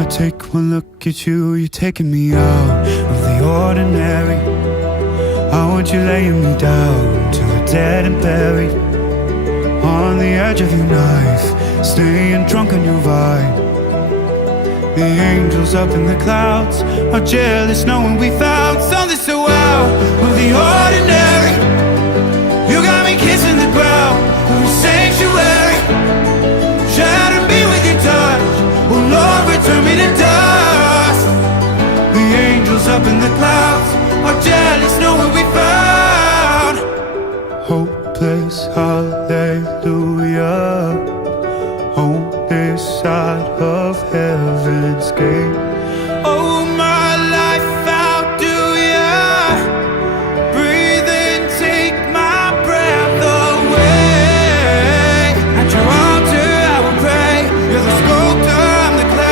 I take one look at you, you're taking me out of the ordinary. I want you laying me down to a dead and buried, on the edge of your knife, staying drunk on your vine. The angels up in the clouds are jealous knowing we found something so out of the ordinary. You got me kissing the ground of a sanctuary, shatter me with your touch, oh Lord, return me to dust. The angels up in the clouds are jealous knowing we found hopeless hallelujah on this side of heaven's gate. Oh,